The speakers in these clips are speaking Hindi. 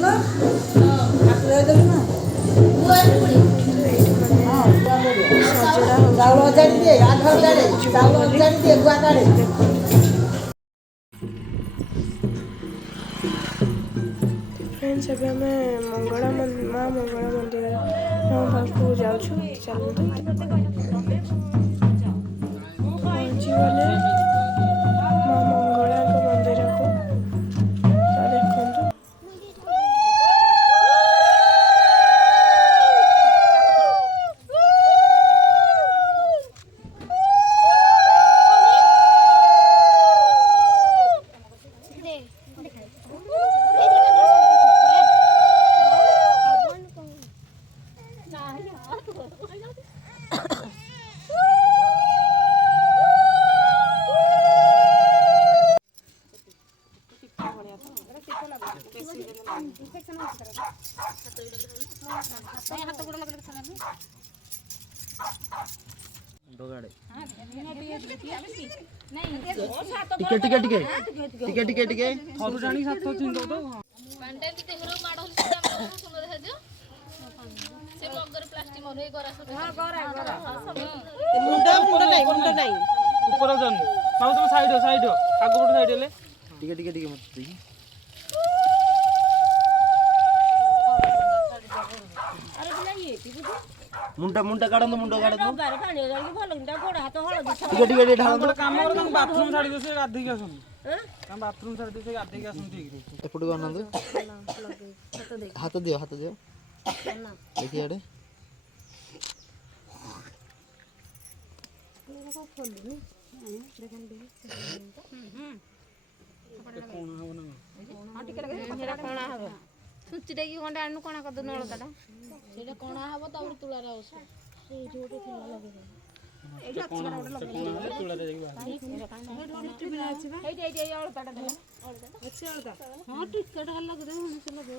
ना हाथ दे ना चाउल हजारी दिए 8,000 चाउल हजारी दिए गुआ काढ़े फ्रेंड्स अभी आम मंगला माँ मंगला मंदिर पाखक जाऊँ चलते पहुँची गले माँ मंगला मंदिर को तो देखु टिके टिके टिके टिके टिके टिके थरु जानी साथ चिंतो तो पांडे भी तेहरो माड होल से हम सुंदर देखा जो से मगर प्लास्टिक मोरे गरा सब हां गरा मुंडा नहीं ऊपर जन माउ तुम साइड आगो पट साइड ले टिके टिके टिके मत देखी मुंडा मुंडा काढ मुंडा काढ गारे पानी गाड़ी भलो इंटा गोड़ हाथ हळद टिके टिके टिके ढाल गोटे काम कर तुम बाथरूम छाडी दे से गाधी के आसन हम बाथरूम छाडी दे से गाधी के आसन ठीक रे एपट गन दे हाथ दियो देखि आडे सुची डेगी कोंडा आनु कोना कर दु नळताटा सेटा कोना हबो ताउर तुलारा ओस से जोटे तुला लगे ए गछरा गोटे लगे तुला रे देखि हेटे अळताटा दे अच्छे अळता हां टिकट हल लगे दे हुन से लगे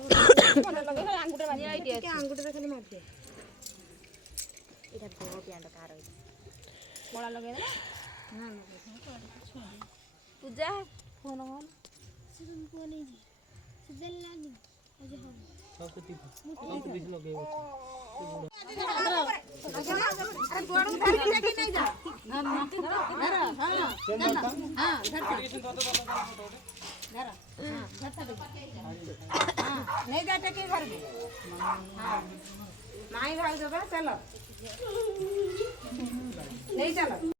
कोना लगे आंगुटे बानी आईडिया के आंगुटे दे खाली मार दे एटा दो प्यांड कार कोला लगे दे हां पूजा फोन मन सिदन को नहीं जी सिदन लानी अजे हां सब कुछ सब बीच लगे अरे गोड़ धर के लेके नहीं जा धर हां नहीं जाते के घर में हां माई भाई दो चलो नहीं चलो